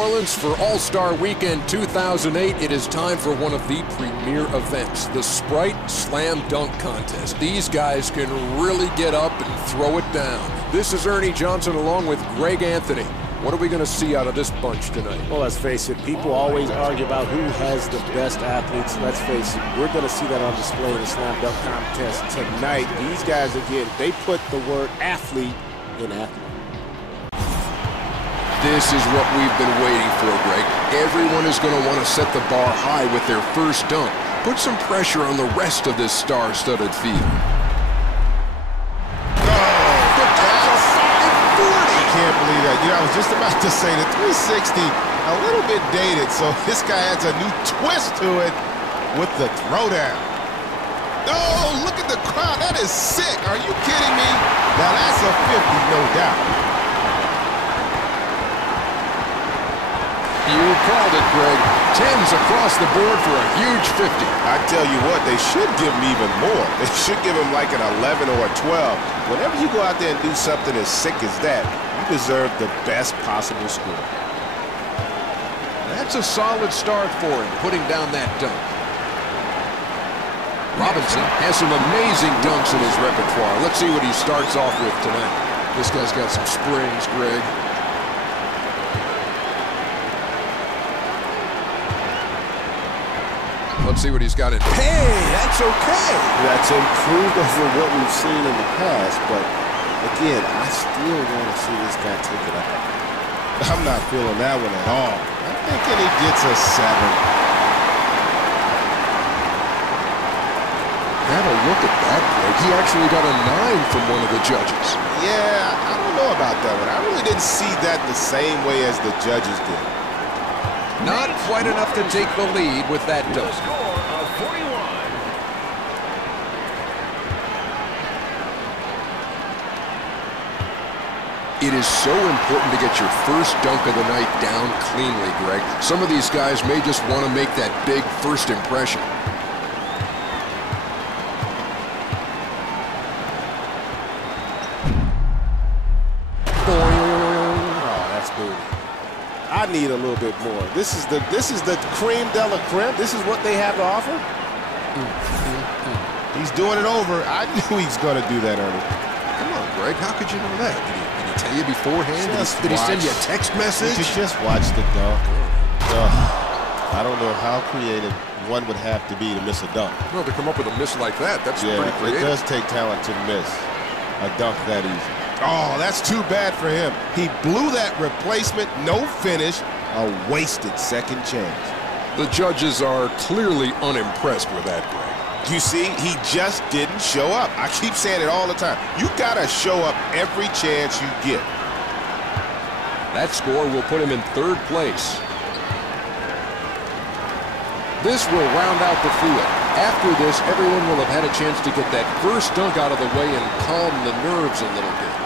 Orleans for All-Star Weekend 2008. It is time for one of the premier events, the Sprite Slam Dunk Contest. These guys can really get up and throw it down. This is Ernie Johnson along with Greg Anthony. What are we going to see out of this bunch tonight? Well, let's face it, people always argue about who has the best athletes. Let's face it, we're going to see that on display in the Slam Dunk Contest tonight. These guys, again, they put the word athlete in athlete. This is what we've been waiting for, Greg. Everyone is going to want to set the bar high with their first dunk. Put some pressure on the rest of this star-studded field. Can't believe that. You know, I was just about to say the 360 a little bit dated, so this guy adds a new twist to it with the throwdown. Oh, look at the crowd. That is sick. Are you kidding me? Now that's a 50, no doubt. You called it, Greg. 10s across the board for a huge 50. I tell you what, they should give him even more. They should give him like an 11 or a 12. Whenever you go out there and do something as sick as that, you deserve the best possible score. That's a solid start for him, putting down that dunk. Robinson has some amazing dunks in his repertoire. Let's see what he starts off with tonight. This guy's got some springs, Greg. Let's see what he's got in. Hey, that's okay. That's improved over what we've seen in the past, but again, I still want to see this guy take it up. I'm not feeling that one at all. I'm thinking he gets a 7. Have a look at that, Greg. He actually got a 9 from one of the judges. Yeah, I don't know about that one. I really didn't see that the same way as the judges did. Not quite enough to take the lead with that dunk. Score of 41. It is so important to get your first dunk of the night down cleanly, Greg. Some of these guys may just want to make that big first impression. Oh, that's booty. I need a little bit more. This is the creme de la creme. This is what they have to offer. He's doing it over. I knew he's going to do that, Ernie. Come on, Greg. How could you know that? Did he tell you beforehand? Did he send you a text message? You just watch the dunk. I don't know how creative one would have to be to miss a dunk. Well, to come up with a miss like that, that's pretty creative. It does take talent to miss a dunk that easy. Oh, that's too bad for him. He blew that replacement, no finish, a wasted second chance. The judges are clearly unimpressed with that, Greg. You see, he just didn't show up. I keep saying it all the time. You gotta show up every chance you get. That score will put him in 3rd place. This will round out the field. After this, everyone will have had a chance to get that first dunk out of the way and calm the nerves a little bit.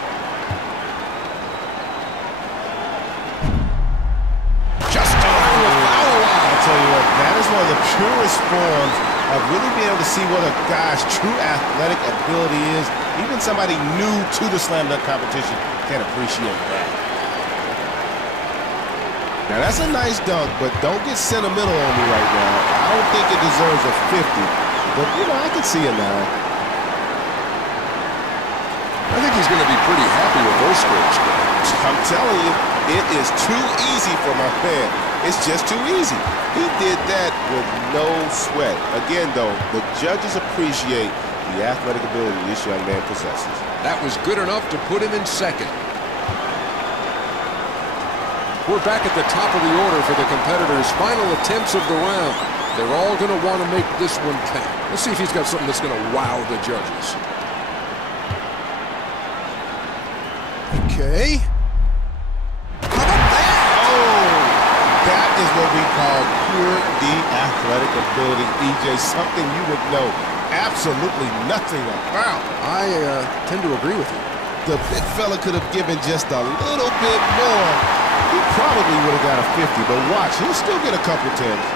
Just around the foul line. I tell you what, that is one of the purest forms of really being able to see what a guy's true athletic ability is. Even somebody new to the slam dunk competition can appreciate that. Now that's a nice dunk, but don't get sentimental on me right now. I don't think it deserves a 50, but you know, I can see a 9. I think he's going to be pretty happy with those scores. I'm telling you, it is too easy for my man. It's just too easy. He did that with no sweat. Again, though, the judges appreciate the athletic ability this young man possesses. That was good enough to put him in 2nd. We're back at the top of the order for the competitors' final attempts of the round. They're all going to want to make this one count. Let's see if he's got something that's going to wow the judges. Okay. How about that? Oh, that is what we call pure D athletic ability, EJ. Something you would know absolutely nothing about. I tend to agree with you. The big fella could have given just a little bit more. He probably would have got a 50, but watch, he'll still get a couple 10s.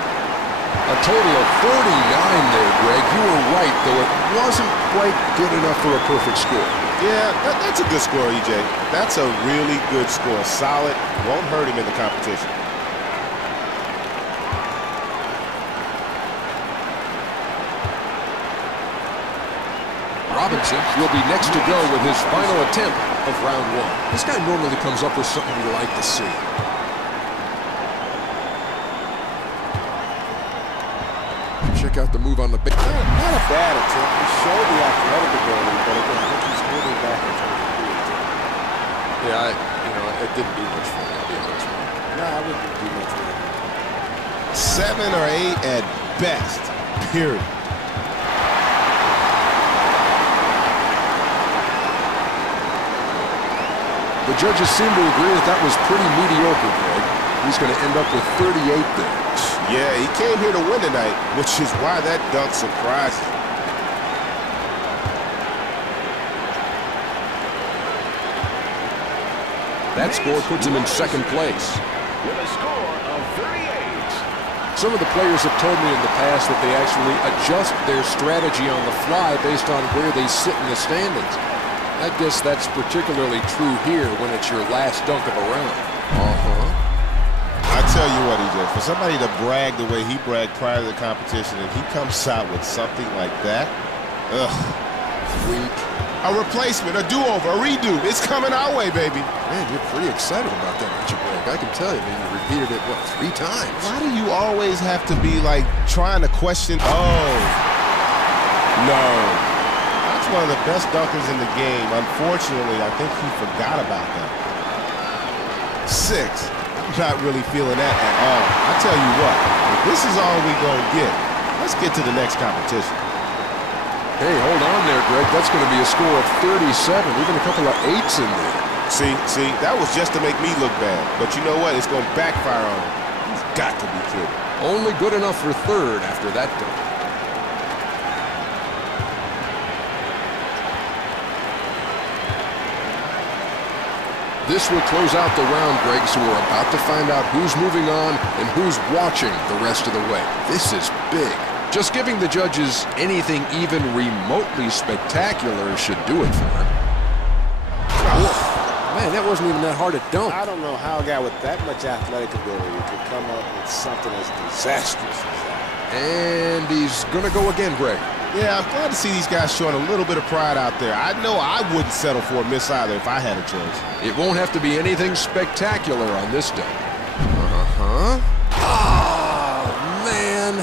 A total of 49 there, Greg. You were right, though it wasn't quite good enough for a perfect score. Yeah, that's a good score, EJ. That's a really good score. Solid, won't hurt him in the competition. Robinson will be next to go with his final attempt of round one. This guy normally comes up with something we like to see. Check out the move on the big. Not a bad attempt. He showed the athletic ability, but again, I think he's moving back in terms of creativity. Yeah, it didn't do much for me, I'll be honest with you. No, I wouldn't do much for him. 7 or 8 at best, period. The judges seem to agree that that was pretty mediocre, Greg. He's going to end up with 38 there. Yeah, he came here to win tonight, which is why that dunk surprised me. That score puts him in second place. With a score of 38. Some of the players have told me in the past that they actually adjust their strategy on the fly based on where they sit in the standings. I guess that's particularly true here when it's your last dunk of a round. I tell you what, EJ, for somebody to brag the way he bragged prior to the competition, and he comes out with something like that, weak. A replacement, a do-over, a redo. It's coming our way, baby. Man, you're pretty excited about that, aren't you, Greg? I can tell you, man, you repeated it, what, 3 times? Why do you always have to be, like, trying to question? Oh, no. That's one of the best dunkers in the game. Unfortunately, I think he forgot about that. 6. I'm not really feeling that at all. I tell you what, if this is all we gonna get, let's get to the next competition. Hey, hold on there, Greg. That's going to be a score of 37, even a couple of 8s in there. See, that was just to make me look bad. But you know what? It's going to backfire on him. He's got to be kidding. Only good enough for third after that dunk. This will close out the round, Greg, so we're about to find out who's moving on and who's watching the rest of the way. This is big. Just giving the judges anything even remotely spectacular should do it for them. Man, that wasn't even that hard to dunk. I don't know how a guy with that much athletic ability could come up with something as disastrous as that. And he's going to go again, Greg. Yeah, I'm glad to see these guys showing a little bit of pride out there. I know I wouldn't settle for a miss either if I had a choice. It won't have to be anything spectacular on this dunk.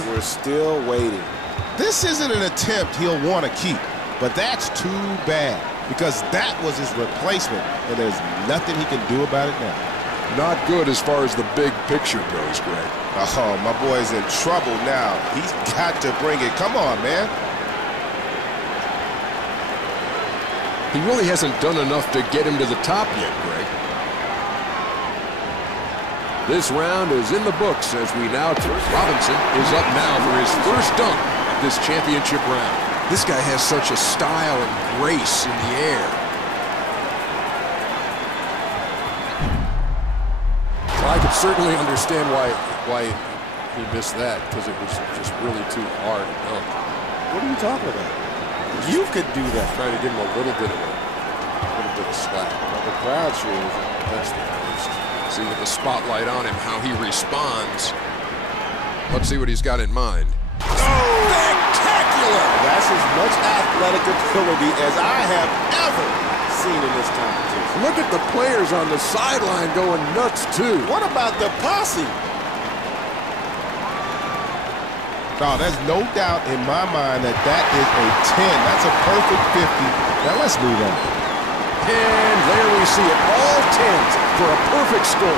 We're still waiting. This isn't an attempt he'll want to keep, but that's too bad because that was his replacement, and there's nothing he can do about it now. Not good as far as the big picture goes, Greg. Oh, my boy's in trouble now. He's got to bring it. Come on, man. He really hasn't done enough to get him to the top yet, Greg. This round is in the books as we now turn. Robinson is up now for his first dunk of this championship round. This guy has such a style and grace in the air. Well, I could certainly understand why he missed that, because it was just really too hard to dunk. What are you talking about? You could do that. Trying to give him a little bit of slack. But the crowd sure is. That's the first. See with the spotlight on him how he responds. Let's see what he's got in mind. Spectacular! That's as much athletic ability as I have ever seen in this competition. Look at the players on the sideline going nuts too. What about the posse? No, there's no doubt in my mind that that is a 10. That's a perfect 50. Now let's move on. And there we see it, all 10s for a perfect score.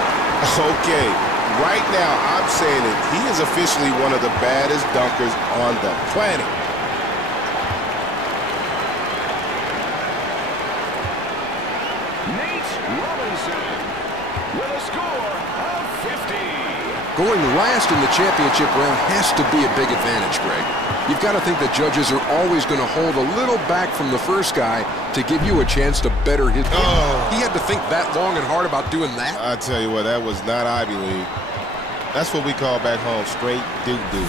Okay, right now I'm saying that he is officially one of the baddest dunkers on the planet. Nate Robinson with a score of 50. Going last in the championship round has to be a big advantage, Greg. You've got to think the judges are always going to hold a little back from the first guy to give you a chance to better his game. He had to think that long and hard about doing that. I tell you what, that was not Ivy League. That's what we call back home straight doo-doo.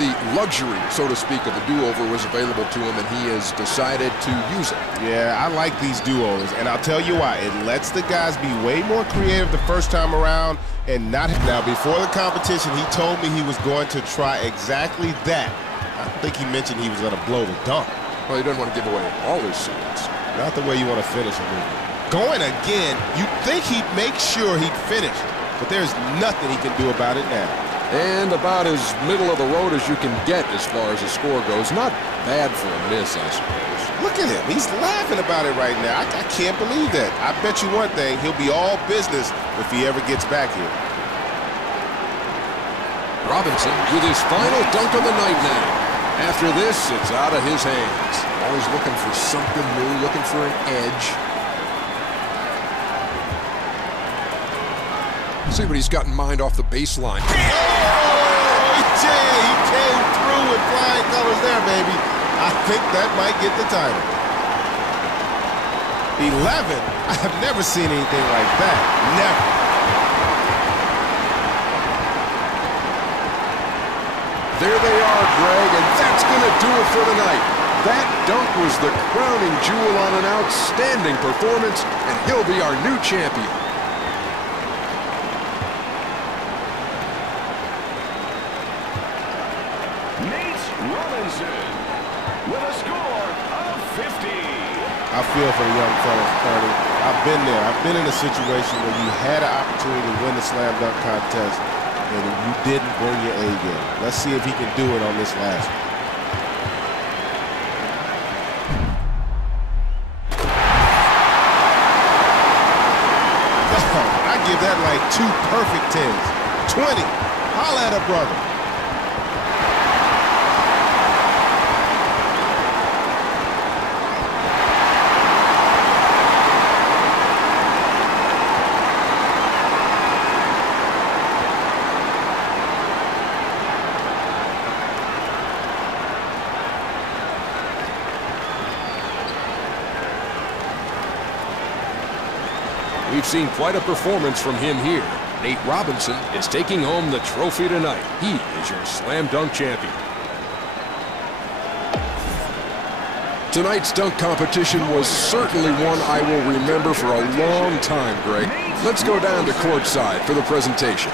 The luxury, so to speak, of a do-over was available to him, and he has decided to use it. Yeah, I like these do-overs, and I'll tell you why. It lets the guys be way more creative the first time around and not... Now, before the competition, he told me he was going to try exactly that. I think he mentioned he was going to blow the dunk. Well, he doesn't want to give away all his secrets. Not the way you want to finish a movie. Going again, you'd think he'd make sure he'd finish, but there's nothing he can do about it now. And about as middle of the road as you can get as far as the score goes. Not bad for a miss, I suppose. Look at him. He's laughing about it right now. I can't believe that. I bet you one thing, he'll be all business if he ever gets back here. Robinson with his final dunk of the night now. After this, it's out of his hands. Always looking for something new, looking for an edge. See what he's got in mind off the baseline. Oh, he came through with flying colors there, baby. I think that might get the title. 11? I have never seen anything like that. Never. There they are, Greg, and that's going to do it for tonight. That dunk was the crowning jewel on an outstanding performance, and he'll be our new champion. Nate Robinson with a score of 50. I feel for the young fella, Ernie. I've been there. I've been in a situation where you had an opportunity to win the slam dunk contest, and you didn't bring your A game. Let's see if he can do it on this last one. I give that like 2 perfect 10s. 20. Holla at a brother. We've seen quite a performance from him here. Nate Robinson is taking home the trophy tonight. He is your slam dunk champion. Tonight's dunk competition was certainly one I will remember for a long time, Greg. Let's go down to courtside for the presentation.